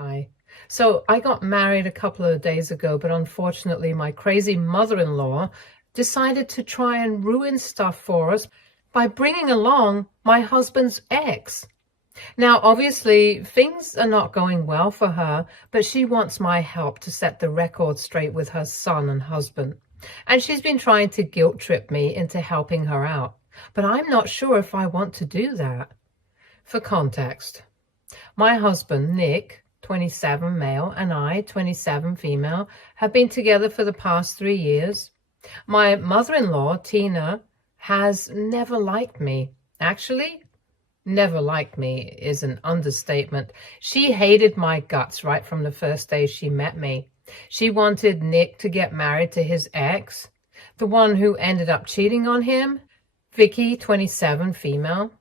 Hi. So I got married a couple of days ago, but unfortunately, my crazy mother-in-law decided to try and ruin stuff for us by bringing along my husband's ex. Now, obviously, things are not going well for her, but she wants my help to set the record straight with her son and husband. And she's been trying to guilt trip me into helping her out. But I'm not sure if I want to do that. For context, my husband, Nick, 27 male, and I, 27 female, have been together for the past 3 years. My mother-in-law, Tina, has never liked me. Actually, never liked me is an understatement. She hated my guts right from the first day she met me. She wanted Nick to get married to his ex, the one who ended up cheating on him, Vicky, 27 female.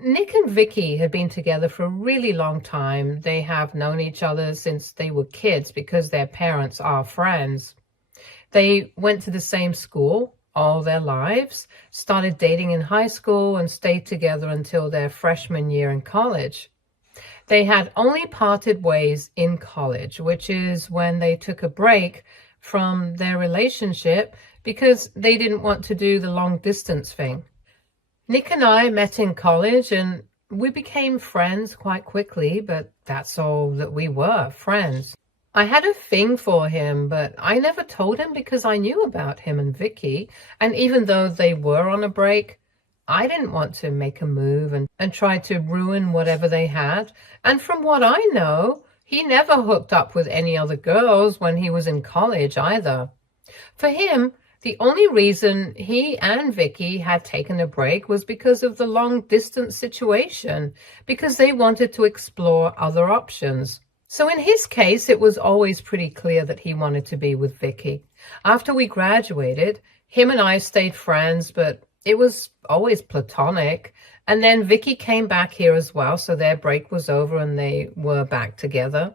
Nick and Vicky had been together for a really long time. They have known each other since they were kids because their parents are friends. They went to the same school all their lives, started dating in high school, and stayed together until their freshman year in college. They had only parted ways in college, which is when they took a break from their relationship because they didn't want to do the long distance thing. Nick and I met in college and we became friends quite quickly, but that's all that we were, friends. I had a thing for him, but I never told him because I knew about him and Vicky. And even though they were on a break, I didn't want to make a move and try to ruin whatever they had. And from what I know, he never hooked up with any other girls when he was in college either. For him, the only reason he and Vicky had taken a break was because of the long distance situation, because they wanted to explore other options. So in his case, it was always pretty clear that he wanted to be with Vicky. After we graduated, him and I stayed friends, but it was always platonic. And then Vicky came back here as well, so their break was over and they were back together.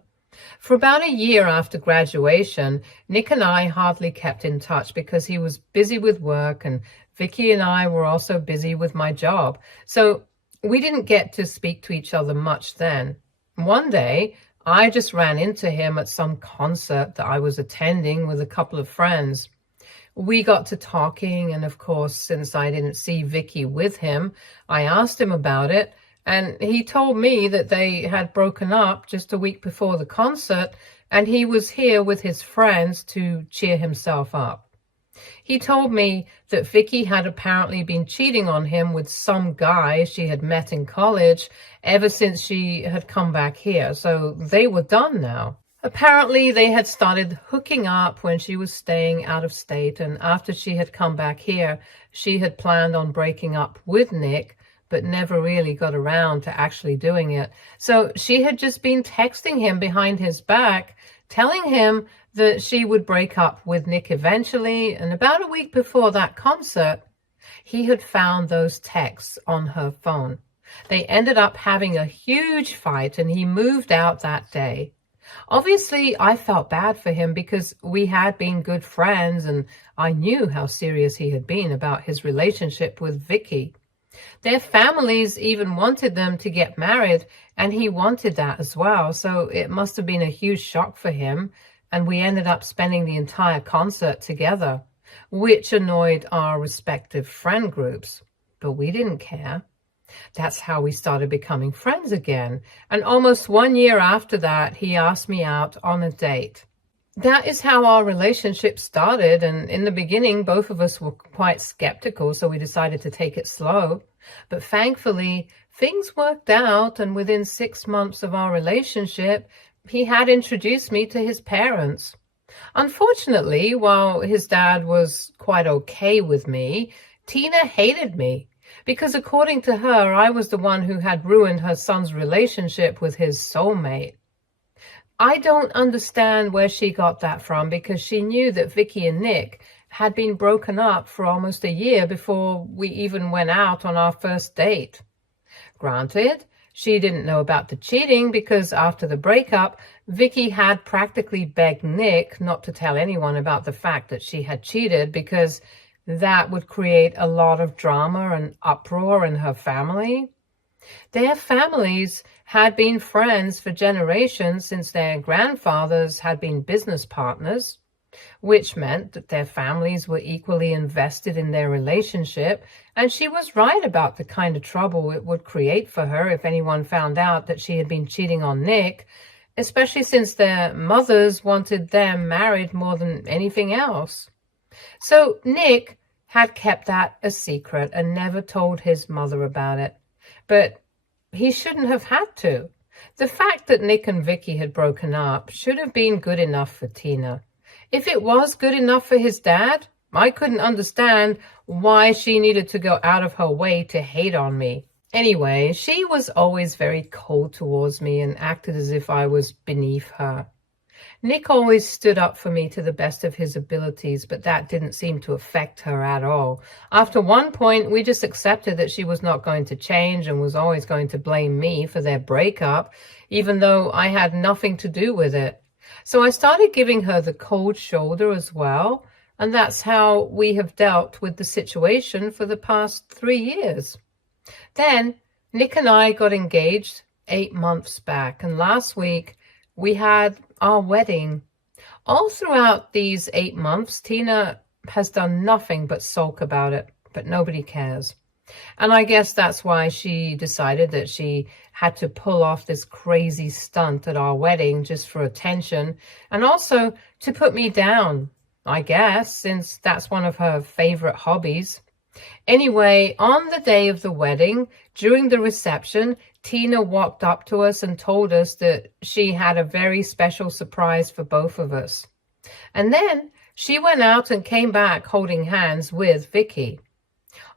For about a year after graduation, Nick and I hardly kept in touch because he was busy with work and Vicky and I were also busy with my job. So we didn't get to speak to each other much then. One day, I just ran into him at some concert that I was attending with a couple of friends. We got to talking, and of course, since I didn't see Vicky with him, I asked him about it. And he told me that they had broken up just a week before the concert, and he was here with his friends to cheer himself up. He told me that Vicky had apparently been cheating on him with some guy she had met in college ever since she had come back here, so they were done now. Apparently, they had started hooking up when she was staying out of state, and after she had come back here, she had planned on breaking up with Nick, but never really got around to actually doing it. So she had just been texting him behind his back, telling him that she would break up with Nick eventually. And about a week before that concert, he had found those texts on her phone. They ended up having a huge fight and he moved out that day. Obviously, I felt bad for him because we had been good friends and I knew how serious he had been about his relationship with Vicky. Their families even wanted them to get married, and he wanted that as well, so it must have been a huge shock for him, and we ended up spending the entire concert together, which annoyed our respective friend groups, but we didn't care. That's how we started becoming friends again, and almost 1 year after that, he asked me out on a date. That is how our relationship started, and in the beginning, both of us were quite skeptical, so we decided to take it slow. But thankfully, things worked out, and within 6 months of our relationship, he had introduced me to his parents. Unfortunately, while his dad was quite okay with me, Tina hated me, because according to her, I was the one who had ruined her son's relationship with his soulmate. I don't understand where she got that from because she knew that Vicky and Nick had been broken up for almost a year before we even went out on our first date. Granted, she didn't know about the cheating because after the breakup, Vicky had practically begged Nick not to tell anyone about the fact that she had cheated because that would create a lot of drama and uproar in her family. Their families had been friends for generations since their grandfathers had been business partners, which meant that their families were equally invested in their relationship, and she was right about the kind of trouble it would create for her if anyone found out that she had been cheating on Nick, especially since their mothers wanted them married more than anything else. So Nick had kept that a secret and never told his mother about it. But he shouldn't have had to. The fact that Nick and Vicky had broken up should have been good enough for Tina. If it was good enough for his dad, I couldn't understand why she needed to go out of her way to hate on me. Anyway, she was always very cold towards me and acted as if I was beneath her. Nick always stood up for me to the best of his abilities, but that didn't seem to affect her at all. After one point, we just accepted that she was not going to change and was always going to blame me for their breakup, even though I had nothing to do with it. So I started giving her the cold shoulder as well, and that's how we have dealt with the situation for the past 3 years. Then Nick and I got engaged 8 months back, and last week we had our wedding. All throughout these 8 months, Tina has done nothing but sulk about it, but nobody cares. And I guess that's why she decided that she had to pull off this crazy stunt at our wedding just for attention, and also to put me down, I guess, since that's one of her favorite hobbies. Anyway, on the day of the wedding, during the reception, Tina walked up to us and told us that she had a very special surprise for both of us. And then she went out and came back holding hands with Vicky.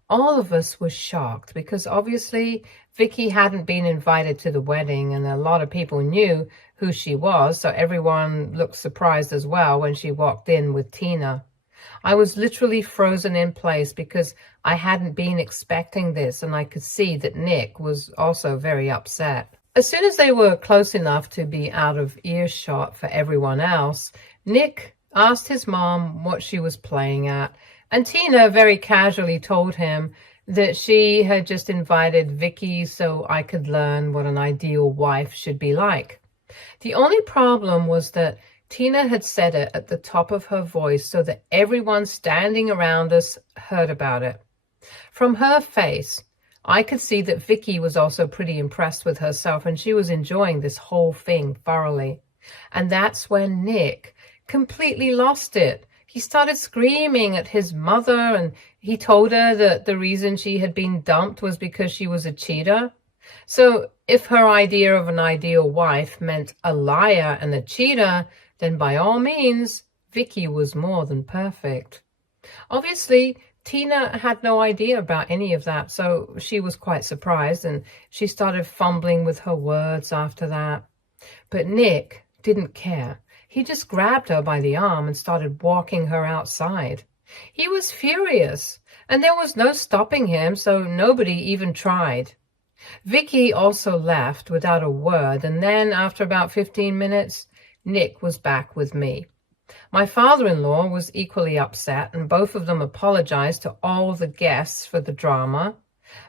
All of us were shocked because obviously Vicky hadn't been invited to the wedding, and a lot of people knew who she was, so everyone looked surprised as well when she walked in with Tina. I was literally frozen in place because I hadn't been expecting this, and I could see that Nick was also very upset. As soon as they were close enough to be out of earshot for everyone else, Nick asked his mom what she was playing at, and Tina very casually told him that she had just invited Vicky so I could learn what an ideal wife should be like. The only problem was that Tina had said it at the top of her voice so that everyone standing around us heard about it. From her face, I could see that Vicky was also pretty impressed with herself, and she was enjoying this whole thing thoroughly. And that's when Nick completely lost it. He started screaming at his mother, and he told her that the reason she had been dumped was because she was a cheater. So if her idea of an ideal wife meant a liar and a cheater, then by all means, Vicky was more than perfect. Obviously, Tina had no idea about any of that, so she was quite surprised, and she started fumbling with her words after that. But Nick didn't care. He just grabbed her by the arm and started walking her outside. He was furious, and there was no stopping him, so nobody even tried. Vicky also left without a word, and then after about 15 minutes, Nick was back with me. My father-in-law was equally upset, and both of them apologized to all the guests for the drama.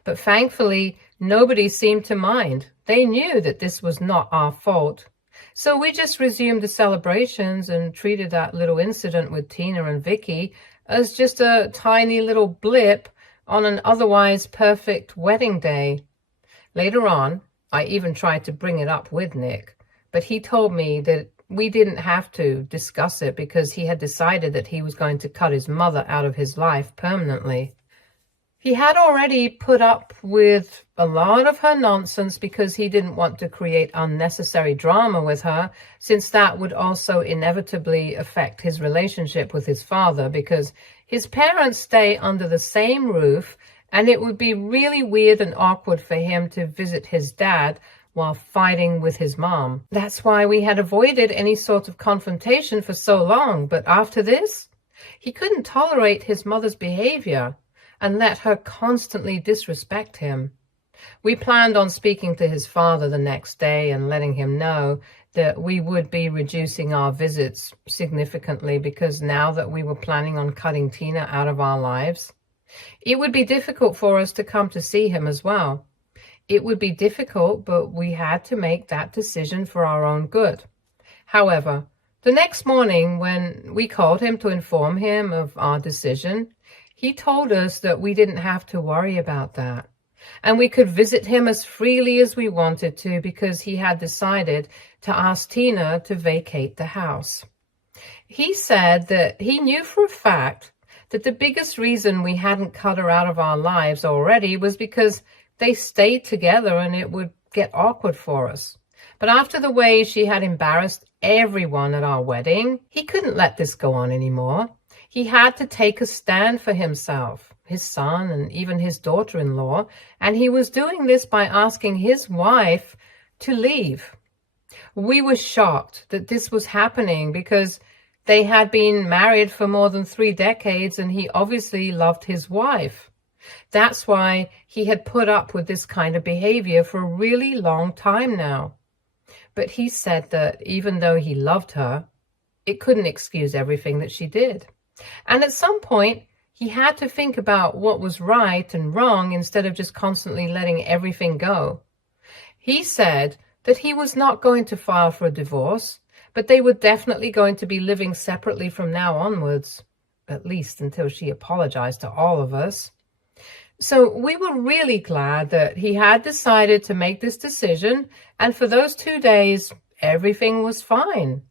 But thankfully, nobody seemed to mind. They knew that this was not our fault. So we just resumed the celebrations and treated that little incident with Tina and Vicky as just a tiny little blip on an otherwise perfect wedding day. Later on, I even tried to bring it up with Nick, but he told me that we didn't have to discuss it because he had decided that he was going to cut his mother out of his life permanently. He had already put up with a lot of her nonsense because he didn't want to create unnecessary drama with her, since that would also inevitably affect his relationship with his father, because his parents stay under the same roof, and it would be really weird and awkward for him to visit his dad while fighting with his mom. That's why we had avoided any sort of confrontation for so long, but after this, he couldn't tolerate his mother's behavior and let her constantly disrespect him. We planned on speaking to his father the next day and letting him know that we would be reducing our visits significantly because now that we were planning on cutting Tina out of our lives, it would be difficult for us to come to see him as well. It would be difficult, but we had to make that decision for our own good. However, the next morning when we called him to inform him of our decision, he told us that we didn't have to worry about that, and we could visit him as freely as we wanted to because he had decided to ask Tina to vacate the house. He said that he knew for a fact that the biggest reason we hadn't cut her out of our lives already was because they stayed together and it would get awkward for us. But after the way she had embarrassed everyone at our wedding, he couldn't let this go on anymore. He had to take a stand for himself, his son, and even his daughter-in-law, and he was doing this by asking his wife to leave. We were shocked that this was happening because they had been married for more than 3 decades and he obviously loved his wife. That's why he had put up with this kind of behavior for a really long time now. But he said that even though he loved her, it couldn't excuse everything that she did. And at some point, he had to think about what was right and wrong instead of just constantly letting everything go. He said that he was not going to file for a divorce, but they were definitely going to be living separately from now onwards, at least until she apologized to all of us. So we were really glad that he had decided to make this decision, and for those 2 days, everything was fine.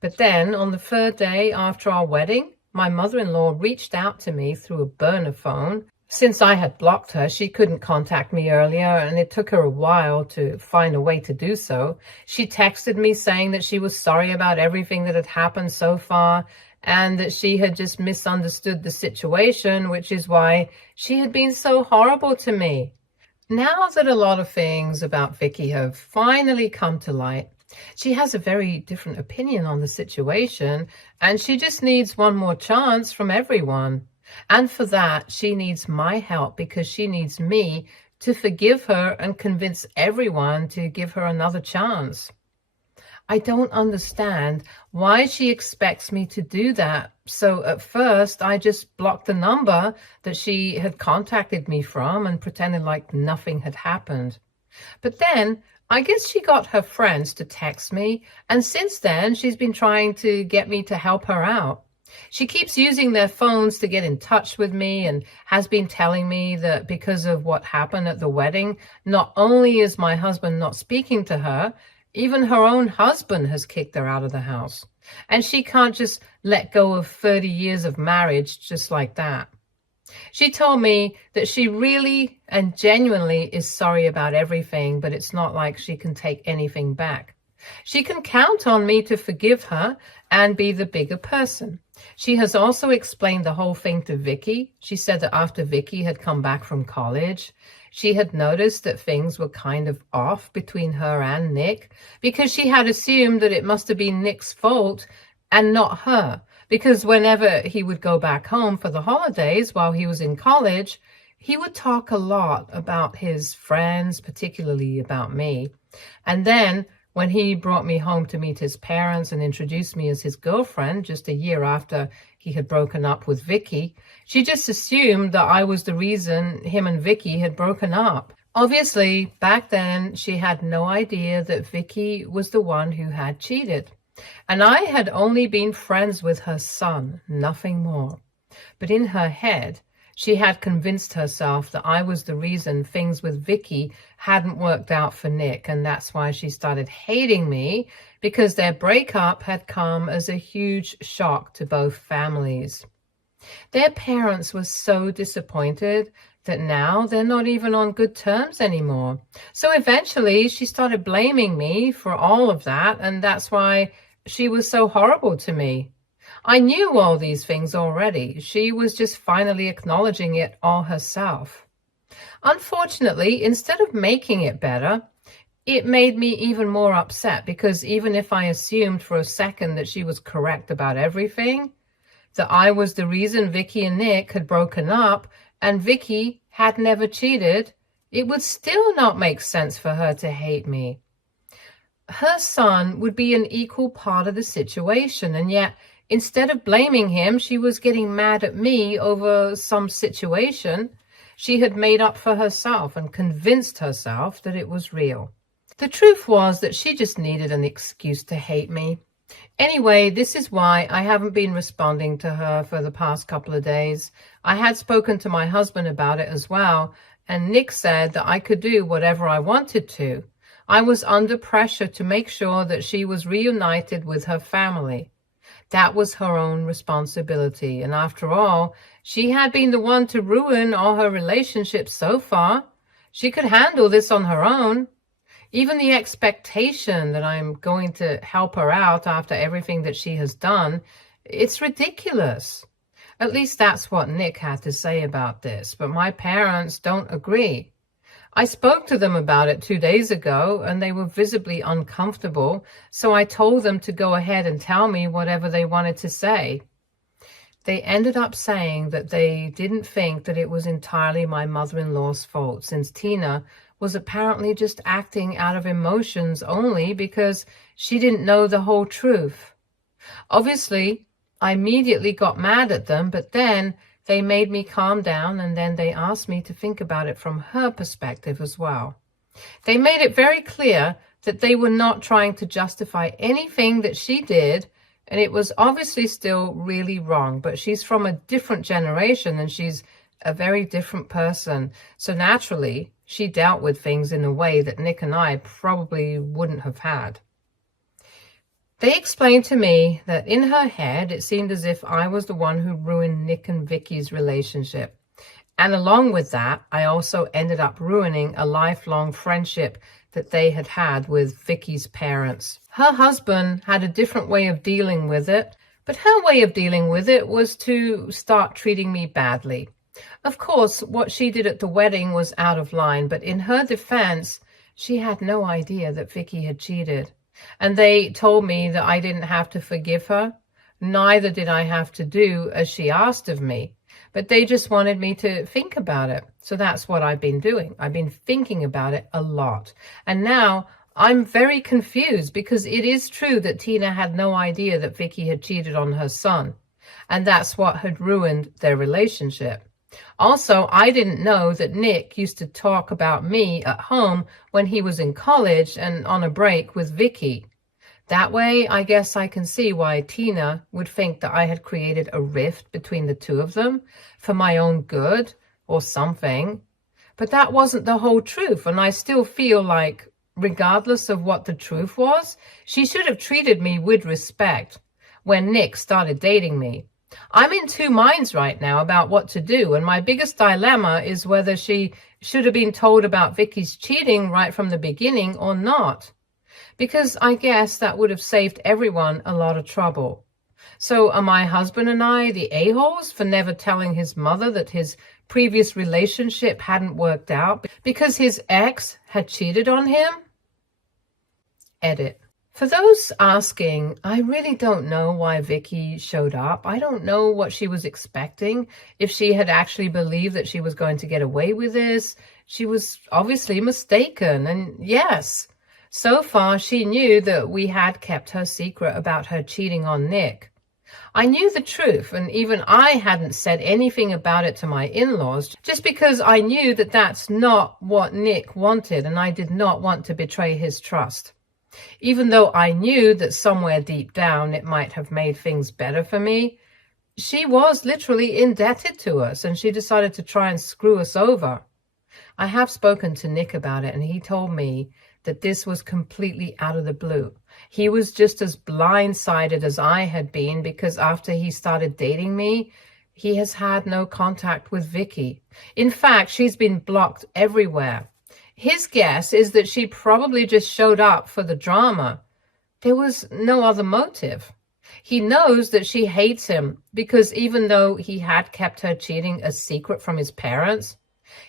But then, on the 3rd day after our wedding, my mother-in-law reached out to me through a burner phone. Since I had blocked her, she couldn't contact me earlier, and it took her a while to find a way to do so. She texted me saying that she was sorry about everything that had happened so far, and that she had just misunderstood the situation, which is why she had been so horrible to me. Now that a lot of things about Vicky have finally come to light, she has a very different opinion on the situation, and she just needs one more chance from everyone. And for that, she needs my help because she needs me to forgive her and convince everyone to give her another chance. I don't understand why she expects me to do that. So at first, I just blocked the number that she had contacted me from and pretended like nothing had happened. But then, I guess she got her friends to text me, and since then, she's been trying to get me to help her out. She keeps using their phones to get in touch with me and has been telling me that because of what happened at the wedding, not only is my husband not speaking to her, even her own husband has kicked her out of the house. And she can't just let go of 30 years of marriage just like that. She told me that she really and genuinely is sorry about everything, but it's not like she can take anything back. She can count on me to forgive her and be the bigger person. She has also explained the whole thing to Vicky. She said that after Vicky had come back from college, she had noticed that things were kind of off between her and Nick because she had assumed that it must have been Nick's fault and not her. Because whenever he would go back home for the holidays while he was in college, he would talk a lot about his friends, particularly about me. And then when he brought me home to meet his parents and introduced me as his girlfriend just a year after he had broken up with Vicky, she just assumed that I was the reason him and Vicky had broken up. Obviously, back then, she had no idea that Vicky was the one who had cheated. And I had only been friends with her son, nothing more. But in her head, she had convinced herself that I was the reason things with Vicky hadn't worked out for Nick, and that's why she started hating me, because their breakup had come as a huge shock to both families. Their parents were so disappointed that now they're not even on good terms anymore. So eventually she started blaming me for all of that, and that's why she was so horrible to me. I knew all these things already. She was just finally acknowledging it all herself. Unfortunately, instead of making it better, it made me even more upset because even if I assumed for a second that she was correct about everything, that I was the reason Vicky and Nick had broken up and Vicky had never cheated, it would still not make sense for her to hate me. Her son would be an equal part of the situation, and yet instead of blaming him, she was getting mad at me over some situation. she had made up for herself and convinced herself that it was real. The truth was that she just needed an excuse to hate me. Anyway, this is why I haven't been responding to her for the past couple of days. I had spoken to my husband about it as well, and Nick said that I could do whatever I wanted to. I was under pressure to make sure that she was reunited with her family. That was her own responsibility, and after all, she had been the one to ruin all her relationships so far. She could handle this on her own. Even the expectation that I'm going to help her out after everything that she has done, it's ridiculous. At least that's what Nick had to say about this, but my parents don't agree. I spoke to them about it 2 days ago, and they were visibly uncomfortable, so I told them to go ahead and tell me whatever they wanted to say. They ended up saying that they didn't think that it was entirely my mother-in-law's fault, since Tina was apparently just acting out of emotions only because she didn't know the whole truth. Obviously, I immediately got mad at them, but then they made me calm down, and then they asked me to think about it from her perspective as well. They made it very clear that they were not trying to justify anything that she did, and it was obviously still really wrong, but she's from a different generation and she's a very different person. So naturally, she dealt with things in a way that Nick and I probably wouldn't have had. They explained to me that in her head, it seemed as if I was the one who ruined Nick and Vicky's relationship. And along with that, I also ended up ruining a lifelong friendship that they had had with Vicky's parents. Her husband had a different way of dealing with it, but her way of dealing with it was to start treating me badly. Of course, what she did at the wedding was out of line, but in her defense, she had no idea that Vicky had cheated. And they told me that I didn't have to forgive her. Neither did I have to do as she asked of me. But they just wanted me to think about it. So that's what I've been doing. I've been thinking about it a lot. And now I'm very confused because it is true that Tina had no idea that Vicky had cheated on her son. And that's what had ruined their relationship. Also, I didn't know that Nick used to talk about me at home when he was in college and on a break with Vicky. That way, I guess I can see why Tina would think that I had created a rift between the two of them for my own good or something. But that wasn't the whole truth, and I still feel like, regardless of what the truth was, she should have treated me with respect when Nick started dating me. I'm in two minds right now about what to do, and my biggest dilemma is whether she should have been told about Vicky's cheating right from the beginning or not. Because I guess that would have saved everyone a lot of trouble. So are my husband and I the a-holes for never telling his mother that his previous relationship hadn't worked out because his ex had cheated on him? Edit. For those asking, I really don't know why Vicky showed up. I don't know what she was expecting, if she had actually believed that she was going to get away with this. She was obviously mistaken, and yes, so far she knew that we had kept her secret about her cheating on Nick. I knew the truth, and even I hadn't said anything about it to my in-laws, just because I knew that that's not what Nick wanted, and I did not want to betray his trust. Even though I knew that somewhere deep down it might have made things better for me, she was literally indebted to us, and she decided to try and screw us over. I have spoken to Nick about it, and he told me that this was completely out of the blue. He was just as blindsided as I had been because after he started dating me, he has had no contact with Vicky. In fact, she's been blocked everywhere. His guess is that she probably just showed up for the drama. There was no other motive. He knows that she hates him because even though he had kept her cheating a secret from his parents,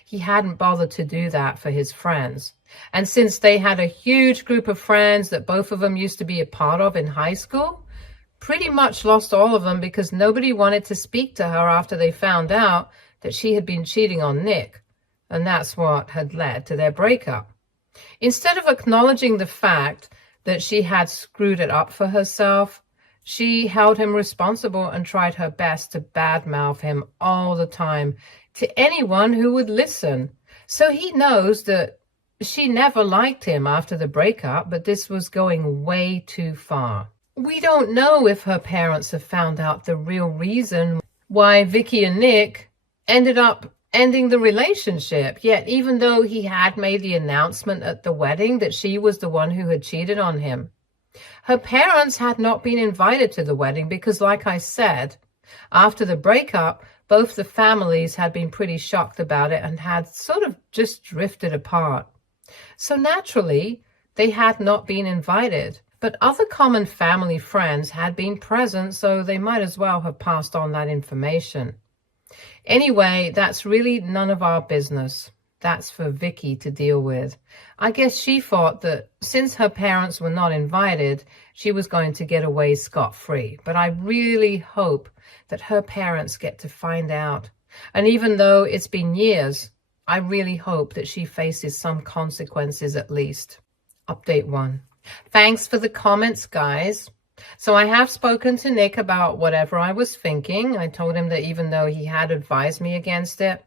he hadn't bothered to do that for his friends. And since they had a huge group of friends that both of them used to be a part of in high school, pretty much lost all of them because nobody wanted to speak to her after they found out that she had been cheating on Nick. And that's what had led to their breakup. Instead of acknowledging the fact that she had screwed it up for herself, she held him responsible and tried her best to badmouth him all the time, to anyone who would listen. So he knows that she never liked him after the breakup, but this was going way too far. We don't know if her parents have found out the real reason why Vicky and Nick ended up ending the relationship. Yet, even though he had made the announcement at the wedding that she was the one who had cheated on him, her parents had not been invited to the wedding because, like I said, after the breakup, both the families had been pretty shocked about it and had sort of just drifted apart. So naturally, they had not been invited. But other common family friends had been present, so they might as well have passed on that information. Anyway, that's really none of our business. That's for Vicky to deal with. I guess she thought that since her parents were not invited, she was going to get away scot-free. But I really hope that her parents get to find out. And even though it's been years, I really hope that she faces some consequences at least. Update 1. Thanks for the comments, guys. So I have spoken to Nick about whatever I was thinking. I told him that even though he had advised me against it,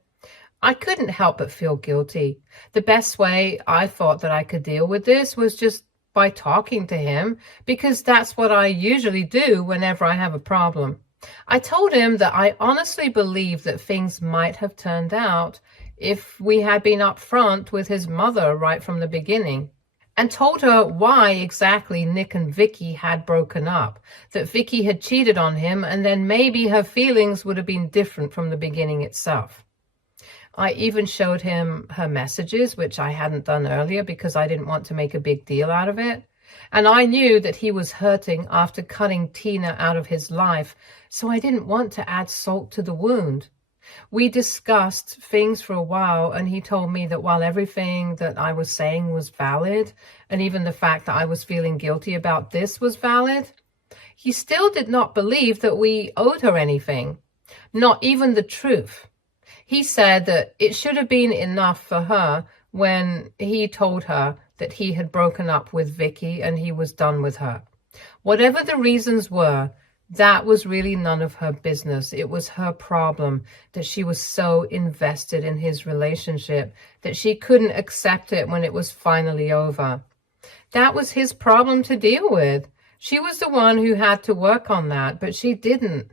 I couldn't help but feel guilty. The best way I thought that I could deal with this was just by talking to him, because that's what I usually do whenever I have a problem. I told him that I honestly believe that things might have turned out if we had been upfront with his mother right from the beginning, and told her why exactly Nick and Vicky had broken up, that Vicky had cheated on him, and then maybe her feelings would have been different from the beginning itself. I even showed him her messages, which I hadn't done earlier because I didn't want to make a big deal out of it. And I knew that he was hurting after cutting Tina out of his life, so I didn't want to add salt to the wound. We discussed things for a while, and he told me that while everything that I was saying was valid, and even the fact that I was feeling guilty about this was valid, he still did not believe that we owed her anything, not even the truth. He said that it should have been enough for her when he told her that he had broken up with Vicky and he was done with her. Whatever the reasons were, that was really none of her business. It was her problem that she was so invested in his relationship that she couldn't accept it when it was finally over. That was his problem to deal with. She was the one who had to work on that, but she didn't.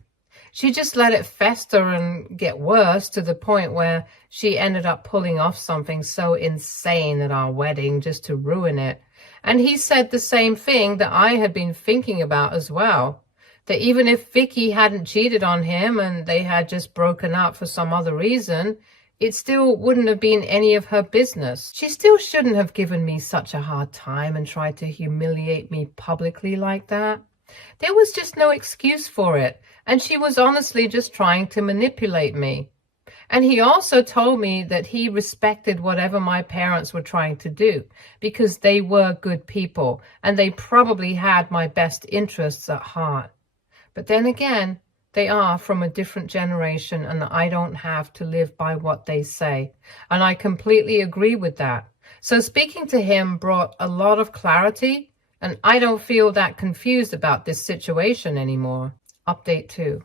She just let it fester and get worse to the point where she ended up pulling off something so insane at our wedding just to ruin it. And he said the same thing that I had been thinking about as well, that even if Vicky hadn't cheated on him and they had just broken up for some other reason, it still wouldn't have been any of her business. She still shouldn't have given me such a hard time and tried to humiliate me publicly like that. There was just no excuse for it, and she was honestly just trying to manipulate me. And he also told me that he respected whatever my parents were trying to do because they were good people and they probably had my best interests at heart. But then again, they are from a different generation and I don't have to live by what they say. And I completely agree with that. So speaking to him brought a lot of clarity, and I don't feel that confused about this situation anymore. Update 2.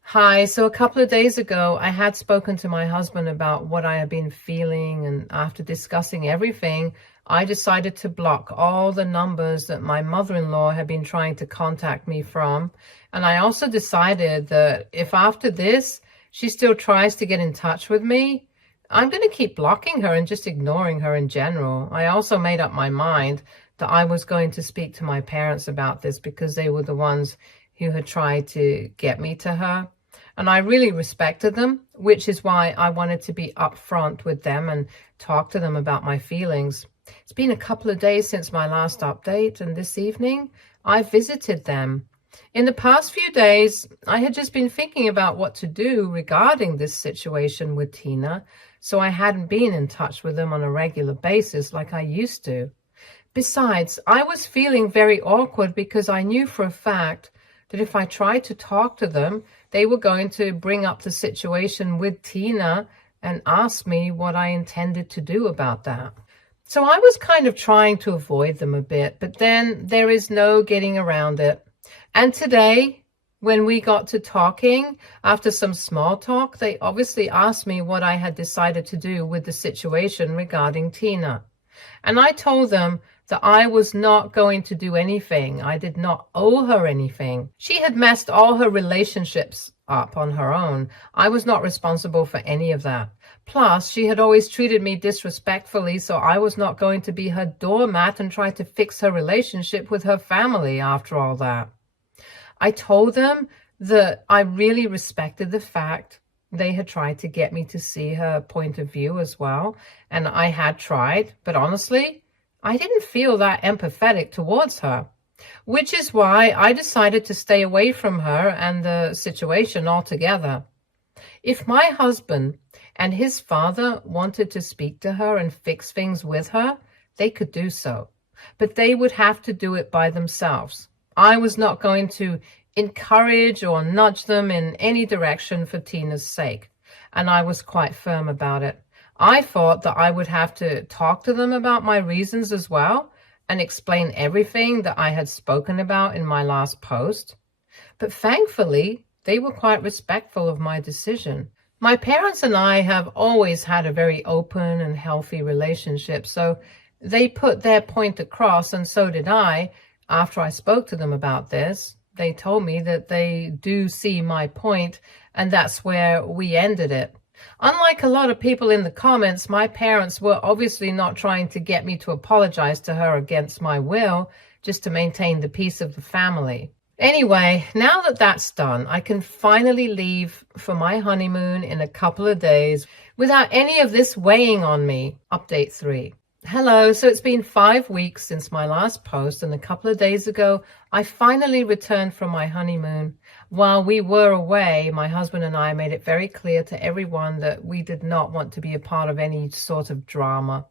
Hi, so a couple of days ago, I had spoken to my husband about what I had been feeling, and after discussing everything, I decided to block all the numbers that my mother-in-law had been trying to contact me from. And I also decided that if after this, she still tries to get in touch with me, I'm going to keep blocking her and just ignoring her in general. I also made up my mind that I was going to speak to my parents about this because they were the ones who had tried to get me to her. And I really respected them, which is why I wanted to be upfront with them and talk to them about my feelings. It's been a couple of days since my last update, and this evening I visited them. In the past few days, I had just been thinking about what to do regarding this situation with Tina, so I hadn't been in touch with them on a regular basis like I used to. Besides, I was feeling very awkward because I knew for a fact that if I tried to talk to them, they were going to bring up the situation with Tina and ask me what I intended to do about that. So I was kind of trying to avoid them a bit, but then there is no getting around it. And today, When we got to talking, after some small talk, they obviously asked me what I had decided to do with the situation regarding Tina. And I told them that I was not going to do anything. I did not owe her anything. She had messed all her relationships up on her own. I was not responsible for any of that. Plus, she had always treated me disrespectfully, so I was not going to be her doormat and try to fix her relationship with her family after all that. I told them that I really respected the fact they had tried to get me to see her point of view as well, and I had tried, but honestly, I didn't feel that empathetic towards her, which is why I decided to stay away from her and the situation altogether. If my husband and his father wanted to speak to her and fix things with her, they could do so, but they would have to do it by themselves. I was not going to encourage or nudge them in any direction for Tina's sake, and I was quite firm about it. I thought that I would have to talk to them about my reasons as well and explain everything that I had spoken about in my last post. But thankfully, they were quite respectful of my decision. My parents and I have always had a very open and healthy relationship, so they put their point across, and so did I. After I spoke to them about this, they told me that they do see my point, and that's where we ended it. Unlike a lot of people in the comments, my parents were obviously not trying to get me to apologize to her against my will, just to maintain the peace of the family. Anyway, now that that's done, I can finally leave for my honeymoon in a couple of days without any of this weighing on me. Update 3. Hello, so it's been 5 weeks since my last post, and a couple of days ago, I finally returned from my honeymoon. While we were away, my husband and I made it very clear to everyone that we did not want to be a part of any sort of drama.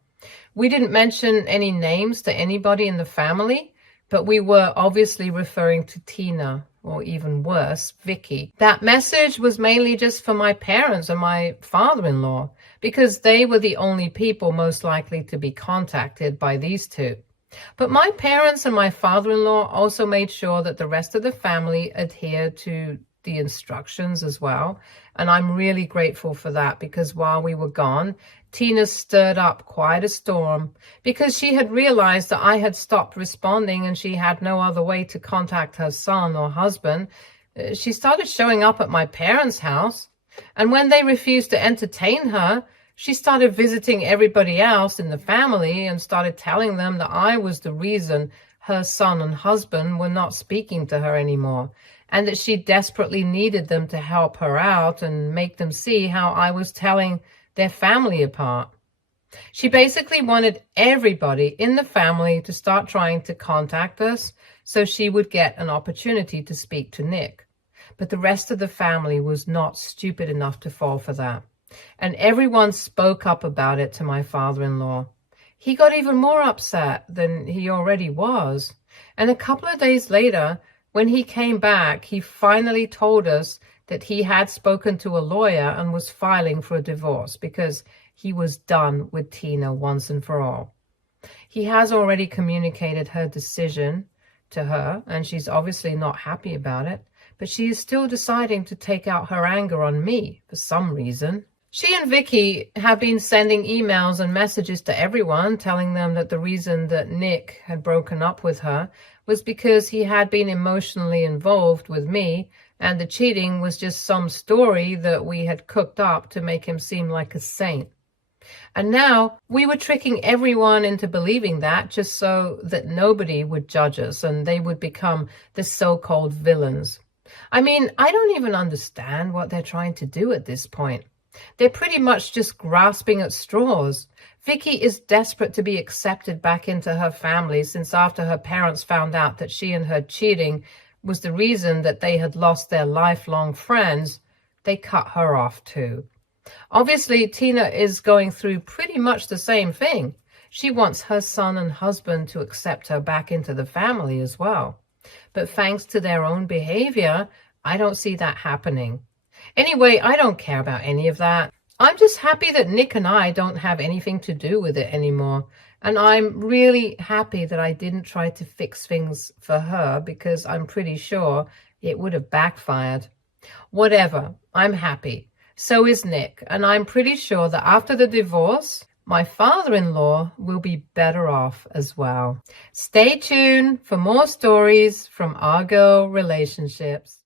We didn't mention any names to anybody in the family, but we were obviously referring to Tina, or even worse, Vicky. That message was mainly just for my parents and my father-in-law, because they were the only people most likely to be contacted by these two. But my parents and my father-in-law also made sure that the rest of the family adhered to the instructions as well. And I'm really grateful for that, because while we were gone, Tina stirred up quite a storm because she had realized that I had stopped responding and she had no other way to contact her son or husband. She started showing up at my parents' house, and when they refused to entertain her, she started visiting everybody else in the family and started telling them that I was the reason her son and husband were not speaking to her anymore, and that she desperately needed them to help her out and make them see how I was telling their family apart. She basically wanted everybody in the family to start trying to contact us so she would get an opportunity to speak to Nick. But the rest of the family was not stupid enough to fall for that. And everyone spoke up about it to my father-in-law. He got even more upset than he already was. And a couple of days later, when he came back, he finally told us that he had spoken to a lawyer and was filing for a divorce because he was done with Tina once and for all. He has already communicated her decision to her, and she's obviously not happy about it, but she is still deciding to take out her anger on me for some reason. She and Vicky have been sending emails and messages to everyone, telling them that the reason that Nick had broken up with her was because he had been emotionally involved with me, and the cheating was just some story that we had cooked up to make him seem like a saint. And now we were tricking everyone into believing that just so that nobody would judge us and they would become the so-called villains. I mean, I don't even understand what they're trying to do at this point. They're pretty much just grasping at straws. Vicky is desperate to be accepted back into her family since after her parents found out that she and her cheating was the reason that they had lost their lifelong friends, they cut her off too. Obviously, Tina is going through pretty much the same thing. She wants her son and husband to accept her back into the family as well. But thanks to their own behavior, I don't see that happening. Anyway, I don't care about any of that. I'm just happy that Nick and I don't have anything to do with it anymore. And I'm really happy that I didn't try to fix things for her, because I'm pretty sure It would have backfired. Whatever, I'm happy. So is Nick, and I'm pretty sure that after the divorce, my father-in-law will be better off as well. Stay tuned for more stories from Argo Relationships.